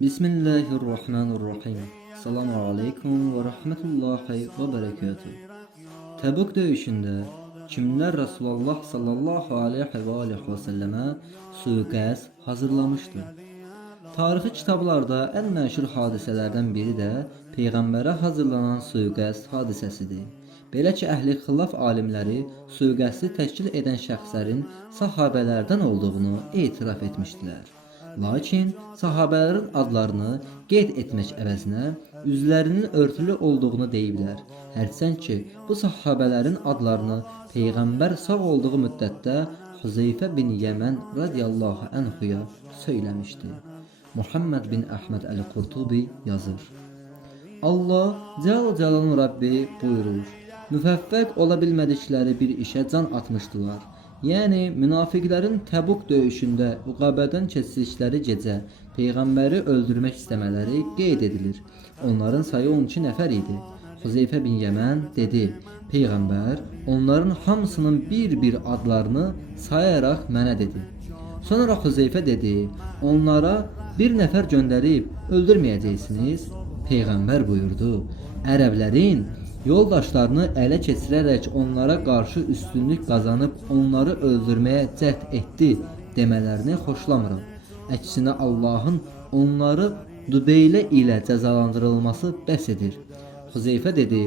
Bismillahirrahmanirrahim. Selamun aleyküm ve rahmetullahi ve berekatuhu. Təbuk döyüşündə kimlər Rasulullah sallallahu aleyhi ve selleme suikast hazırlamışdı? Tarixi kitablarda ən məşhur hadisələrdən biri də Peyğəmbərə hazırlanan suikast hadisəsidir. Belə ki, əhli xilaf alimləri suiqəsti təşkil edən şəxslərin sahabələrdən olduğunu etiraf etmişdilər. Lakin sahabələrin adlarını qeyd etmək əvəzinə üzlərinin örtülü olduğunu deyiblər. Hərçənd ki, bu sahabələrin adlarını Peyğəmbər sağ olduğu müddətdə Huzeyfə bin Yəmən radiyallahu anhuya söyləmişdi. Muhammed bin Əhməd Əl-Qurtubi yazır. Allah Cəlalın Rabbi buyurur. Müvəffəq ola bilmədikləri bir işə can atmışdılar. Yəni münafiqlərin Təbuk döyüşündə Uqabədən keçdikləri gecə Peyğəmbəri öldürmək istəmələri qeyd edilir. Onların sayı 12 nəfər idi. Huzeyfə bin Yəmən dedi, Peyğəmbər onların hamısının bir-bir adlarını sayaraq mənə dedi. Sonra Huzeyfə dedi, onlara bir nəfər göndərib öldürməyəcəksiniz. Peyğəmbər buyurdu, ərəblərin yoldaşlarını ələ keçirərək onlara qarşı üstünlük qazanıb onları öldürməyə cəhd etdi demələrini xoşlamıram. Əksinə Allahın onları Dübeylə ilə cəzalandırılması bəs edir. Huzeyfə dedi,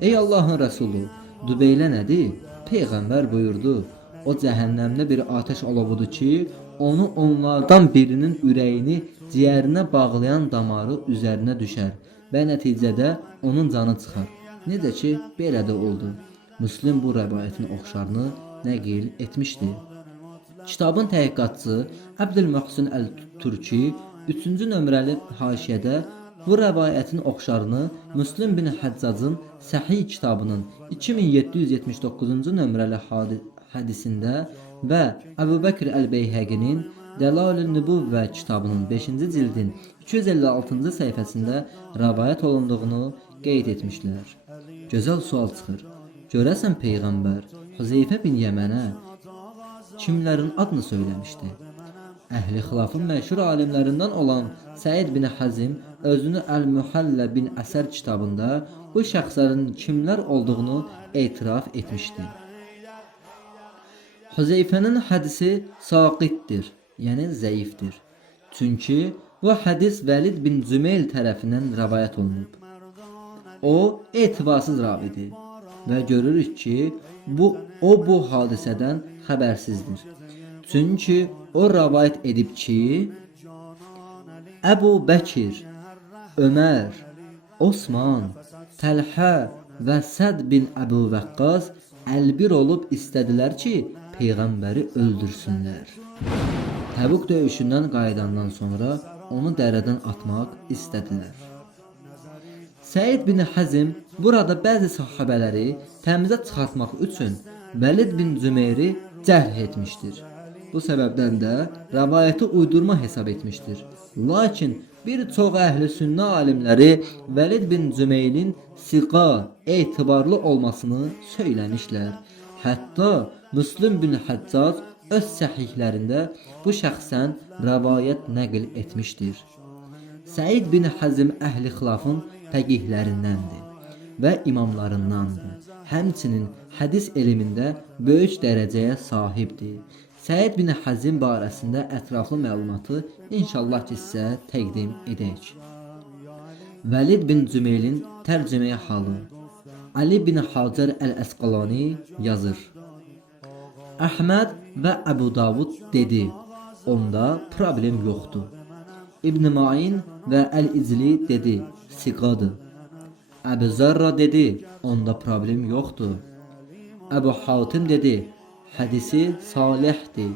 ey Allahın Rəsulu, Dübeylə nədir? Peyğəmbər buyurdu, o cəhənnəmdə bir atəş alovudur ki, onu onlardan birinin ürəyini ciyərinə bağlayan damarı üzərinə düşər və nəticədə onun canı çıxar. Necə ki, belə də oldu. Müslim bu rəvayətin oxşarını nəqil etmişdi. Kitabın təhqiqatçısı Əbdülməhsin Əl-Turki 3-cü nömrəli haşiyədə bu rəvayətin oxşarını Müslim bin Həccacın Səhih kitabının 2779-cu nömrəli hədisində və Əbu Bəkr Əl-Beyhəqinin Dəlalül Nübüvvə kitabının 5-ci cildin 256-cı səhifəsində rəvayət olunduğunu qeyd etmişlər. Gözəl sual çıxır. Görəsən Peyğəmbər Huzeyfə bin Yəmənə kimlərin adını söyləmişdi? Əhli xilafın məşhur alimlərindən olan Səid bin Həzim özünü Əl-Mühəllə bin Əsər kitabında bu şəxslərin kimlər olduğunu etiraf etmişdi. Huzeyfənin hədisi saqitdir, yəni zəifdir. Çünki bu hədis Vəlid bin Zümeyl tərəfindən rəvayət olunub. O etibarsız ravidir və görürük ki, o bu hadisədən xəbərsizdir. Çünki o rəvayət edib ki, Əbu Bəkir, Ömər, Osman, Təlhə və Səd bin Əbu Vəqqas əlbir olub istədilər ki, Peyğəmbəri öldürsünlər. Təbuk döyüşündən qayıdandan sonra onu dərədən atmaq istədilər. Səid bin Həzim burada bəzi sahabələri təmizə çıxartmaq üçün Vəlid bin Zümeyri cərh etmişdir. Bu səbəbdən də rəvayəti uydurma hesab etmişdir. Lakin bir çox əhli sünnə alimləri Vəlid bin Zümeyrin siqa, etibarlı olmasını söyləmişlər. Hətta Müslim bin Həccac öz səhihlərində bu şəxsən rəvayət nəql etmişdir. Səid bin Həzim əhli xilafın fəqihlərindəndir və imamlarındandır. Həmçinin hədis elmində böyük dərəcəyə sahibdir. Səid bin Həzim barəsində ətraflı məlumatı inşallah ki sizə təqdim edək. Vəlid bin Zümeyrin tərcüməyə halı. Ali bin Hacər Əl-Əsqalani yazır. Əhməd və Əbu Davud dedi, onda problem yoxdur. İbn Ma'in və Əl-İzli dedi, siqadır. Əbu Zərra dedi, onda problem yoxdur. Əbu Hatim dedi, hədisi salihdir.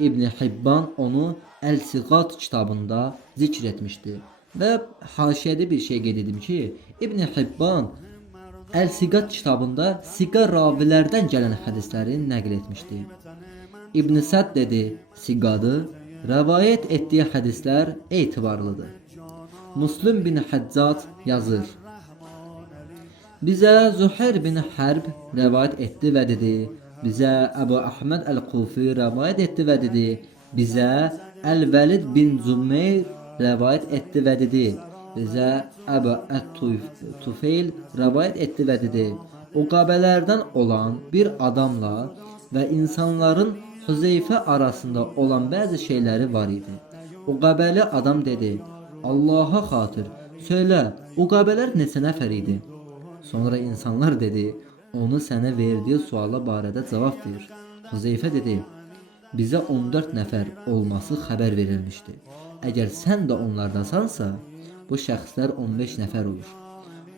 İbn Hibban onu Əl-Siqat kitabında zikr etmişdi. Və haşiyədə bir şey qeyd edim ki, İbn Hibban Əl-Siqat kitabında siqa ravilərdən gələn hədisləri nəql etmişdi. İbn Səd dedi, siqadır, rəvayət etdiyi hədislər etibarlıdır. Müslim bin Həccac yazır. Bizə Züheyr bin Hərb rəvayət etdi və dedi, bizə Əbu Əhməd Əl-Kufi rəvayət etdi və dedi, bizə Əl-Vəlid bin Zümeyr rivayet etti ve dedi. Bize Ebu Et-Tufeyl rivayet etti ve dedi. Ukabelerden olan bir adamla ve insanların Huzeyfe arasında olan bazı şeyleri var idi. Ukabeli adam dedi. Allah'a hatır söyle, ukabeler neçə nəfər idi? Sonra insanlar dedi. Onu sənə verdiği suala barədə cavab ver. Huzeyfe dedi. Bize 14 nəfər olması xəbər verilmişdi. Əgər sən də onlardansansa, bu şəxslər 15 nəfər olur.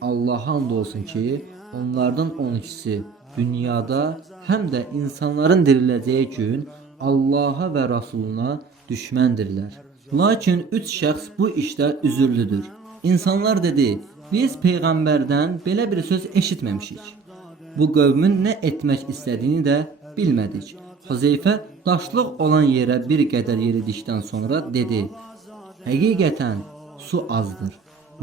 Allah'a and olsun ki, onlardan 12'si dünyada həm də insanların diriləcəyi gün Allah'a və Rasuluna düşməndirlər. Lakin 3 şəxs bu işdə üzürlüdür. İnsanlar dedi, biz peyğəmbərdən belə bir söz eşitməmişik. Bu qövmün nə etmək istədiyini də bilmədik. Huzeyfe daşlıq olan yerə bir qədər yeridikdən sonra dedi, həqiqətən su azdır.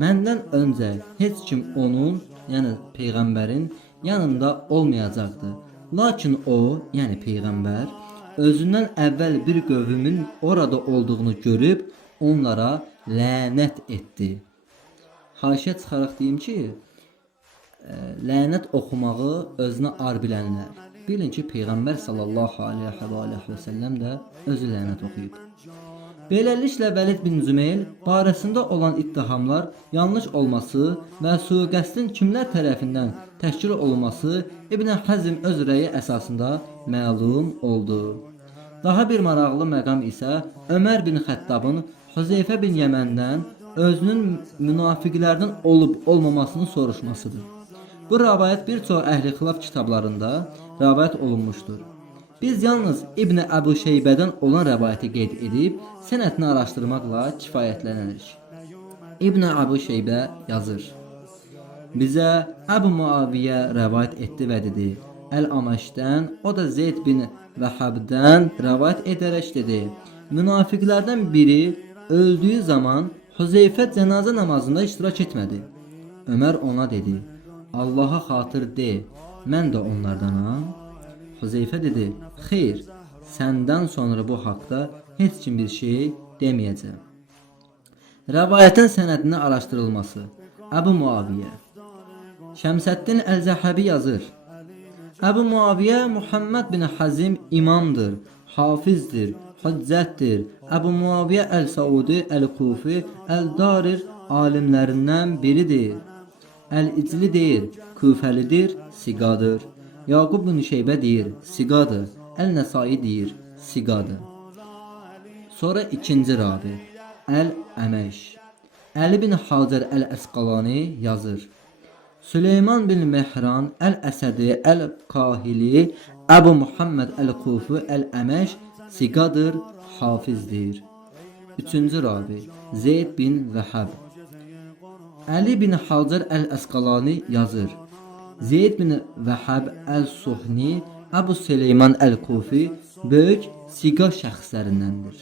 Məndən öncə heç kim onun, yəni peyğəmbərin yanında olmayacaqdı. Lakin o, yəni peyğəmbər, özündən əvvəl bir qövmün orada olduğunu görüb onlara lənət etdi. Haşiyə çıxaraq deyim ki, lənət oxumağı özünə ar bilənlər bilin ki, Peyğəmbər sallallahu aleyhi və səlləm də özü lənət oxuyub. Beləliklə Vəlid bin Zümeyl barəsində olan ittihamlar yanlış olması və sui-qəsdin kimlər tərəfindən təşkil olunması İbn Həzm öz rəyi əsasında məlum oldu. Daha bir maraqlı məqam isə Ömər bin Xəttabın Huzeyfə bin Yəməndən özünün münafiqlərdən olub olmamasını soruşmasıdır. Bu rivayet bir çox əhli xilaf kitablarında rivayet olunmuşdur. Biz yalnız İbn Əbu Şeybədən olan rivayeti qeyd edib sənədini araşdırmaqla kifayətlənərik. İbn Əbu Şeybə yazır. Bizə Əbu Muaviyə rivayet etdi və dedi. Əl-Amaşdən, o da Zeyd bin Vəhabdən rivayet edərək dedi. Münafiqlərdən biri öldüyü zaman Huzeyfə cənazə namazında iştirak etmədi. Ömər ona dedi. Allah'a xatır de, mən də onlardanam. Huzeyfə dedi, xeyr, səndən sonra bu haqda heç kim bir şey deməyəcəm. Rəvayətin sənədini araşdırılması. Əbu Muaviyə Şəmsəddin Əl-Zəhəbi yazır. Əbu Muaviyə Muhammed bin Hazim imamdır, hafizdir, hüccətdir. Əbu Muaviyə Əl-Saudi Əl-Kufi Əl-Darir alimlərindən biridir. Əl-İcli deyir, Küfəlidir, siqadır. Yaqub bin Şeybə deyir, siqadır. Əl-Nəsai deyir, siqadır. Sonra ikinci ravi, Əl-Əməş. Əli bin Hacər Əl-Əsqalani yazır. Süleyman bin Mehran Əl-Əsədi Əl-Kahili Əbu Muhammed Əl-Kufi Əl-Əməş siqadır, hafizdir. Üçüncü ravi, Zeyd bin Vəhəb. Ali bin Hacər Əl-Əsqalani yazır. Zeyd bin Vəhəb Əl-Suhni Əbu Süleyman Əl-Kufi böyük siqa şəxslərindəndir.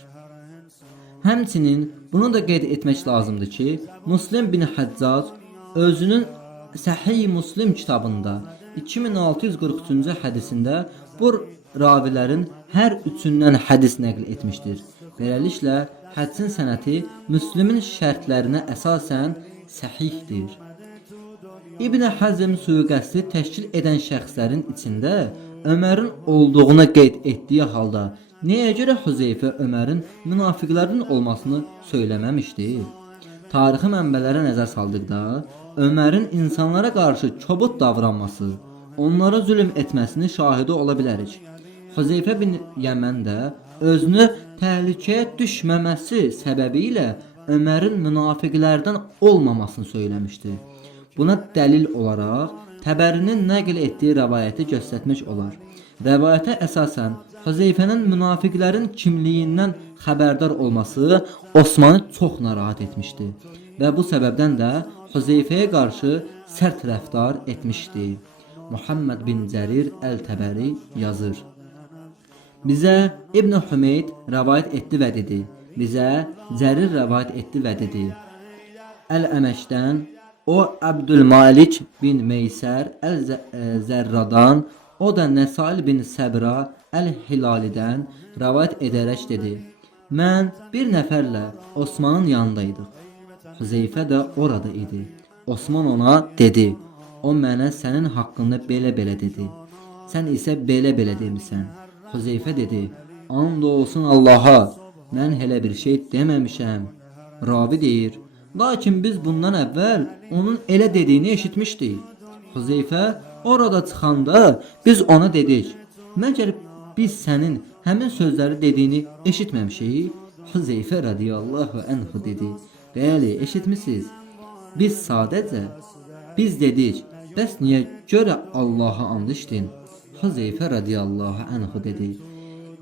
Həmçinin bunu da qeyd etmək lazımdır ki, Müslim bin Həccac özünün Səhih Müslim kitabında 2643-cü hədisində bu ravilərin hər üçündən hədis nəql etmişdir. Beləliklə, hədisin sənəti Müslimin şərtlərinə əsasən səhihdir. İbn Həzm sui-qəsdi təşkil edən şəxslərin içində Ömərin olduğuna qeyd etdiyi halda nəyə görə Huzeyfə Ömərin münafiqlərdən olmasını söyləməmişdir? Tarixi mənbələrə nəzər saldıqda Ömərin insanlara qarşı kobud davranması, onlara zülm etməsini şahidi ola bilərik. Huzeyfə bin Yəmən də özünü təhlükəyə düşməməsi səbəbilə Ömərin münafiqlərdən olmamasını söyləmişdi. Buna dəlil olaraq Təbərinin nəql etdiyi rəvayəti göstərmək olar. Rəvayətə əsasən Huzeyfənin münafiqlərin kimliyindən xəbərdar olması Osmanı çox narahat etmişdi və bu səbəbdən də Huzeyfəyə qarşı sərt rəftar etmişdi. Muhammed bin Cərir Əl-Təbəri yazır. Bizə İbn Hümeyd rəvayət etdi və dedi. Bizə Cərir rəvayət etdi və dedi. Əl-Əməşdən, o Abdülmalik bin Meysər Əl-Zərradan, o da Nəsail bin Səbra Əl-Hilalidən rəvayət edərək dedi. Mən bir nəfərlə Osmanın yanındaydıq. Hüzeyfə də orada idi. Osman ona dedi: "O mənə sənin haqqında belə-belə dedi. Sən isə belə-belə demisən." Hüzeyfə dedi: "And olsun Allaha, mən elə bir şey deməmişəm." Ravi deyir: "Lakin biz bundan əvvəl onun elə dediyini eşitmişdik." Hüzeyfə orada çıxanda biz ona dedik: "Məgər biz sənin həmin sözləri dediyini eşitməmişik?" Hüzeyfə radiyallahu anhu dedi: "Bəli, eşitmisiniz. Biz dedik, bəs niyə görə Allaha and içdin?" Hüzeyfə radiyallahu anhu dedi: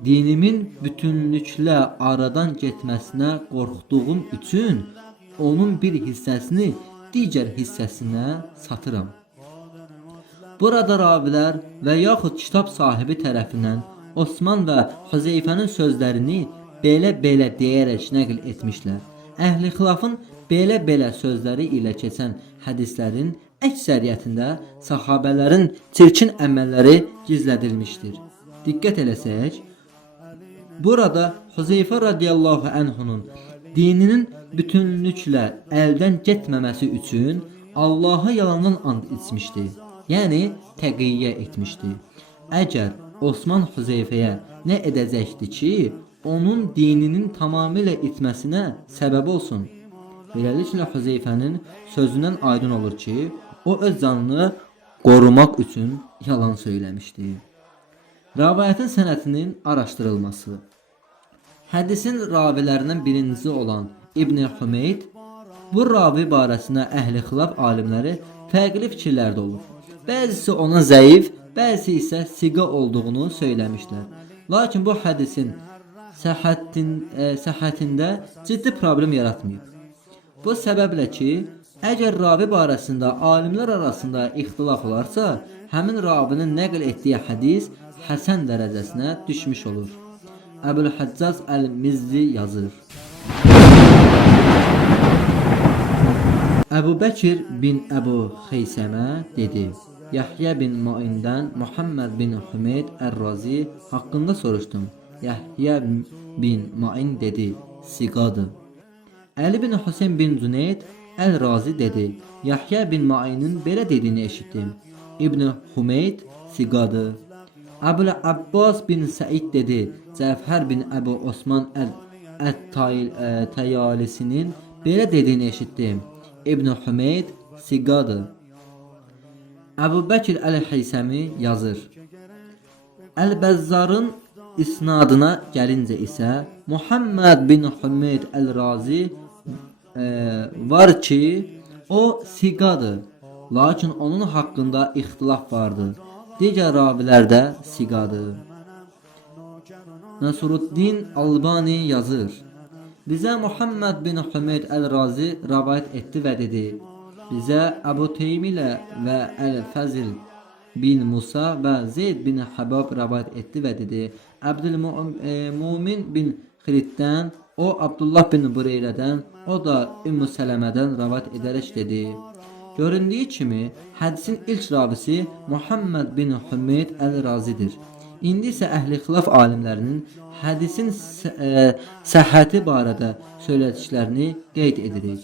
"Dinimin bütünlüklə aradan getməsinə qorxduğum üçün onun bir hissəsini digər hissəsinə satıram." Burada ravilər və yaxud kitab sahibi tərəfindən Osman və Hüzeyfənin sözlərini belə-belə deyərək nəql etmişlər. Əhli xilafın belə-belə sözləri ilə keçən hədislərin əksəriyyətində sahabələrin çirkin əməlləri gizlədilmişdir. Diqqət eləsək, burada Hüzeyfə radiyallahu anhunun dininin bütünlüklə əldən getməməsi üçün Allaha yalandan and içmişdi. Yəni təqiyyə etmişdi. Əgər Osman Hüzeyfəyə nə edəcəkdi ki, onun dininin tamamilə itməsinə səbəb olsun? Beləliklə Hüzeyfənin sözündən aydın olur ki, o öz canını qorumaq üçün yalan söyləmişdi. Rəvayətin sənədinin araşdırılması. Hədisin ravilərindən birincisi olan İbn Hümeyd bu ravi barəsində əhli xilaf alimləri fərqli fikirlərdə olur. Bəzisi ona zəif, bəzisi isə siqa olduğunu söyləmişlər. Lakin bu hədisin səhhətində ciddi problem yaratmayıb. Bu səbəblə ki, əgər ravi barəsində alimlər arasında ixtilaf olarsa, həmin ravinin nəql etdiyi hədis həsən dərəcəsinə düşmüş olur. Əbülhəccaz Əl-Mizzi yazır: Əbu Bəkir bin Əbu Xeysəmə dedi: Yahya bin Ma'in'dən Muhammed bin Hümeyd Ər-Razi haqqında soruşdum. Yahya bin Ma'in dedi: siqadır. Əli bin Hüseyn bin Cüneyd Əl-Razi dedi: Yahya bin Ma'inin belə dediyini eşitdim. İbn Hümeyd siqadır. Əbul Abbas bin Səid dedi: Cəfər bin Əbu Osman Ət-Tayalisinin belə dediyini eşitdim. İbn Hümeyd siqadır. Əbu Bəkir Əl-Heysəmi yazır: Əl-Bəzzarın isnadına gəlincə isə Muhammed bin Hümeyd Əl-Razi var ki, o siqadır. Lakin onun haqqında ixtilaf vardır. Digər ravilərdə siqadır. Nasruddin Albani yazır: Bizə Muhammed bin Hümeyd Əl-Razi rəvayət etdi və dedi: Bizə Əbu Teymilə və Əl-Fəzil bin Musa və Zeyd bin Həbab rəvayət etdi və dedi: Əbdülmumin bin Xiliddən, o Abdullah bin Bureyrədən, o da Ümmü Sələmədən rəvayət edərək dedi: Göründüyü kimi, hədisin ilk ravisi Muhammed bin Hümeyd Əl-Razidir. İndi isə əhli xilaf alimlərinin hədisin səhhəti barədə söylədiklərini qeyd edirik.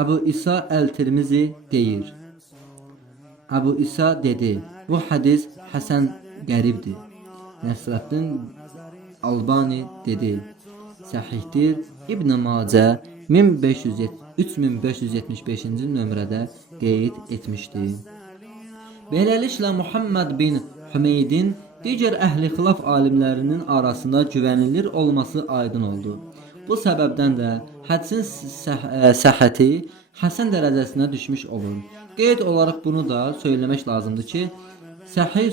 Əbu İsa Əl-Tirmizi deyir: Əbu İsa dedi: Bu hədis həsən qəribdir. Nəsrəddin Albani dedi: Səhihdir. İbn Macə 3575-ci nömrədə qeyd etmişdir. Beləliklə Muhammed bin Hümeydin digər əhli xilaf alimlərinin arasında güvənilir olması aydın oldu. Bu səbəbdən də hədisin səhhəti həsən dərəcəsinə düşmüş olur. Qeyd olaraq bunu da söyləmək lazımdır ki, Səhih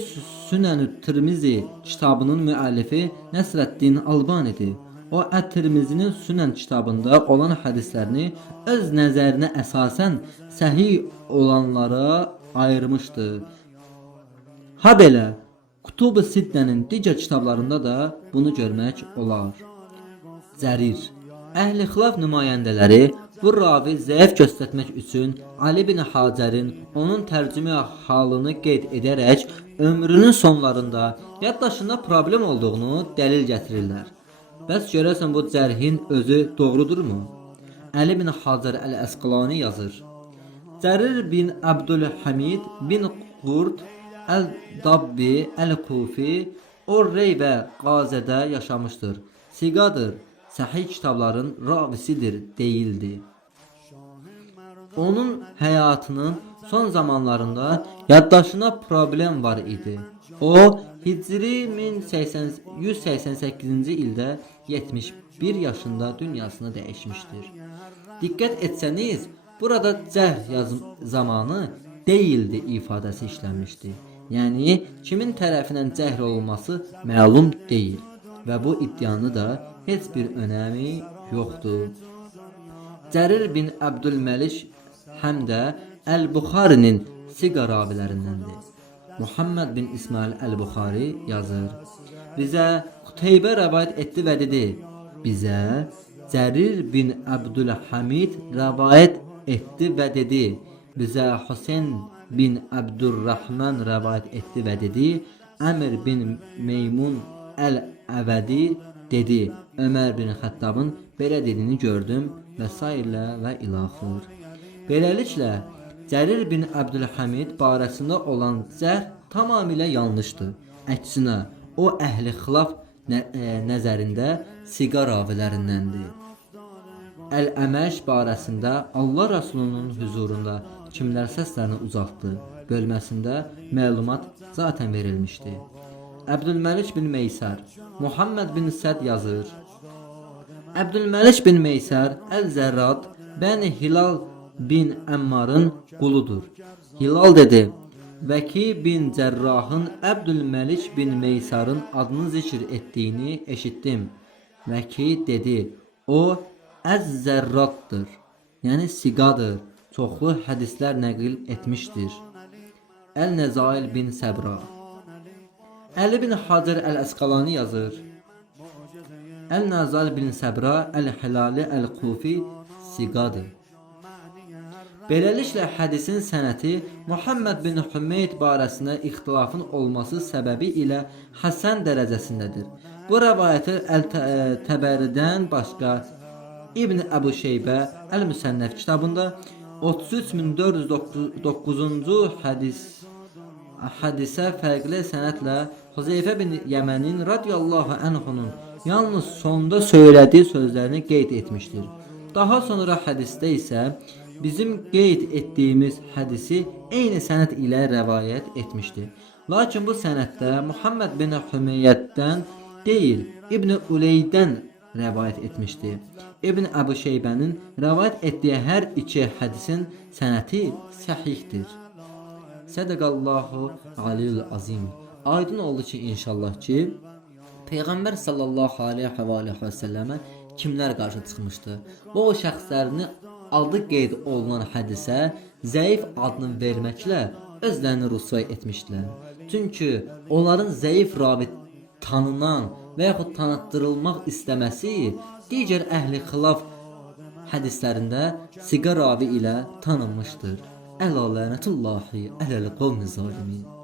Sünən-ü Tirmizi kitabının müəllifi Nəsrəddin Albanidir. O Ət-Tirmizinin Sünən kitabında olan hədislərini öz nəzərinə əsasən səhih olanlara ayırmışdır. Ha belə, Kutub-ı Siddənin digər kitablarında da bunu görmək olar. Zərir. Əhli xilaf nümayəndələri bu ravi zəif göstərmək üçün Ali bin Hacərin onun tərcümə halını qeyd edərək ömrünün sonlarında yaddaşında problem olduğunu dəlil gətirirlər. Bəs görəsən bu cərhin özü doğrudurmu? Əli bin Hacer Əl-Əsqalani yazır. Cərir bin Abdülhamid bin Qurd Əl-Dabbi Əl-Kufi Orrey və Qazədə yaşamışdır. Siqadır, səhih kitabların ravisidir değildi. Onun həyatının son zamanlarında yaddaşına problem var idi. O, Hicri 1188-ci ildə 71 yaşında dünyasını dəyişmişdir. Diqqət etsəniz, burada cəhr zamanı değildi ifadəsi işlənmişdi. Yəni, kimin tərəfindən cəhr olunması məlum deyil və bu iddianı da heç bir önəmi yoxdur. Cərir bin Abdülməlik həm də Əl-Buxarinin siqa ravilərindəndir. Muhammed bin İsmail Əl-Buxari yazır. Bizə Qutaybə rəvayət etdi və dedi. Bizə Cərir bin Abdülhamid rəvayət etdi və dedi. Bizə Hüseyn bin Abdurrahman rəvayət etdi və dedi. Əmr bin Meymun Əl-Əvədi dedi. Ömər bin Xəttabın belə dediyini gördüm və s. və ilaxır. Beləliklə, Cərir bin Abdülhamid barəsində olan cərh tamamilə yanlışdır. Əksinə, o əhli xilaf nəzərində siqa ravilərindəndir. Əl-Əməş barəsində Allah Rasulunun huzurunda kimlər səslərini uzatdı bölməsində məlumat zaten verilmişdi. Əbdülməlik bin Meysər Muhammed bin Səd yazır. Əbdülməlik bin Meysər Əl-Zərrad Bəni Hilal bin Əmmarın quludur. Hilal dedi, Vəki bin Cərrahın Əbdülməlik bin Meysarın adını zikr etdiyini eşitdim. Vəki dedi, o Əz-Zərraddır, yəni siqadır, çoxlu hədislər nəql etmişdir. Əl-Nəzail bin Səbra Əli bin Hacer Əl-Əsqalani yazır. Əl-Nəzail bin Səbra Əl-Hilali Əl-Kufi siqadır. Beləliklə hədisin sənəti Muhammed bin Hümeyd barəsində ixtilafın olması səbəbi ilə Həsən dərəcəsindədir. Bu rəvayəti Əl-Təbəridən başqa İbn Əbu Şeybə Əl-Müsənnəf kitabında 33409-cu hədisə fərqli sənətlə Huzeyfə bin Yəmənin radiyallahu anhunun yalnız sonda söylədiyi sözlərini qeyd etmişdir. Daha sonra hədisdə isə bizim qeyd etdiyimiz hədisi eyni sənət ilə rəvayət etmişdir. Lakin bu sənətdə Muhammed bin Hümeyyəddən deyil, İbn Uleydən rəvayət etmişdir. İbn Əbu Şeybənin rəvayət etdiyi hər iki hədisin sənəti səhihdir. Sədəqallahu aliyyul azim. Aydın oldu ki, inşallah ki, Peyğəmbər sallallahu aleyhi və səlləmə kimlər qarşı çıxmışdı? O şəxslərini adı qeyd olunan hədisə zəif adını verməklə özlərini rüsvay etmişdilər. Çünki onların zəif ravi tanınan və yaxud tanıtdırılmaq istəməsi digər əhli xilaf hədislərində siqa ravi ilə tanınmışdır. Əla lənətullahi ələl qavmi zalimin.